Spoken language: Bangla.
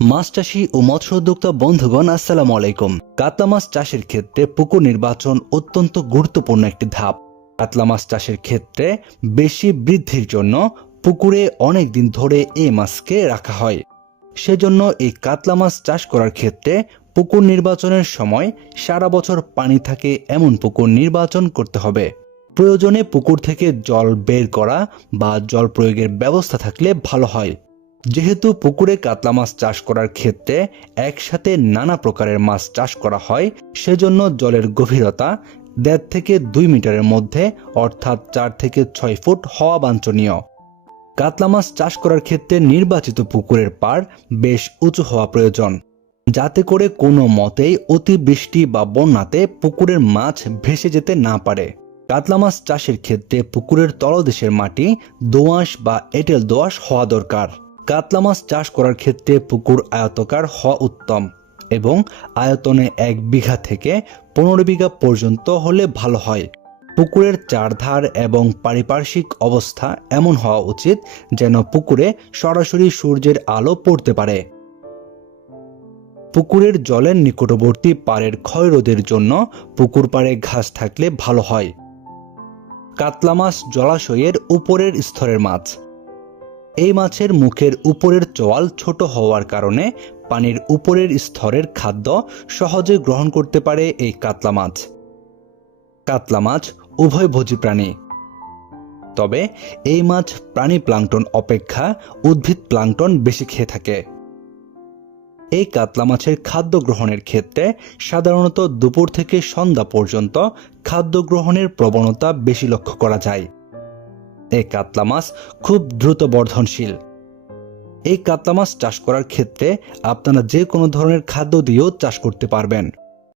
মাছ চাষী ও মৎস্য উদ্যোক্তা বন্ধুগণ, আসসালামু আলাইকুম। কাতলা মাছ চাষের ক্ষেত্রে পুকুর নির্বাচন অত্যন্ত গুরুত্বপূর্ণ একটি ধাপ। কাতলা মাছ চাষের ক্ষেত্রে বেশি বৃদ্ধির জন্য পুকুরে অনেক দিন ধরে এই মাছকে রাখা হয়। সেজন্য এই কাতলা মাছ চাষ করার ক্ষেত্রে পুকুর নির্বাচনের সময় সারা বছর পানি থাকে এমন পুকুর নির্বাচন করতে হবে। প্রয়োজনে পুকুর থেকে জল বের করা বা জল প্রয়োগের ব্যবস্থা থাকলে ভালো হয়। যেহেতু পুকুরে কাতলা মাছ চাষ করার ক্ষেত্রে একসাথে নানা প্রকারের মাছ চাষ করা হয়, সেজন্য জলের গভীরতা 1.5 থেকে 2 মিটারের মধ্যে অর্থাৎ 4 থেকে 6 ফুট হওয়া বাঞ্ছনীয়। কাতলা মাছ চাষ করার ক্ষেত্রে নির্বাচিত পুকুরের পাড় বেশ উঁচু হওয়া প্রয়োজন, যাতে করে কোনো মতেই অতিবৃষ্টি বা বন্যাতে পুকুরের মাছ ভেসে যেতে না পারে। কাতলা মাছ চাষের ক্ষেত্রে পুকুরের তলদেশের মাটি দোআঁশ বা এঁটেল দোআঁশ হওয়া দরকার। কাতলা মাছ চাষ করার ক্ষেত্রে পুকুর আয়তাকার হওয়া উত্তম এবং আয়তনে 1 বিঘা থেকে 15 বিঘা পর্যন্ত হলে ভালো হয়। পুকুরের চারধার এবং পারিপার্শ্বিক অবস্থা এমন হওয়া উচিত যেন পুকুরে সরাসরি সূর্যের আলো পড়তে পারে। পুকুরের জলের নিকটবর্তী পাড়ের ক্ষয়রোধের জন্য পুকুর পাড়ে ঘাস থাকলে ভালো হয়। কাতলা মাছ জলাশয়ের উপরের স্তরের মাছ। এই মাছের মুখের উপরের চোয়াল ছোট হওয়ার কারণে পানির উপরের স্তরের খাদ্য সহজে গ্রহণ করতে পারে এই কাতলা মাছ। কাতলা মাছ উভয়ভোজী প্রাণী, তবে এই মাছ প্রাণী প্লাঙ্কটন অপেক্ষা উদ্ভিদ প্লাঙ্কটন বেশি খেয়ে থাকে। এই কাতলা মাছের খাদ্য গ্রহণের ক্ষেত্রে সাধারণত দুপুর থেকে সন্ধ্যা পর্যন্ত খাদ্য গ্রহণের প্রবণতা বেশি লক্ষ্য করা যায়। এই কাতলা মাছ খুব দ্রুত বর্ধনশীল। এই কাতলা মাছ চাষ করার ক্ষেত্রে আপনারা যে কোনো ধরনের খাদ্য দিয়েও চাষ করতে পারবেন।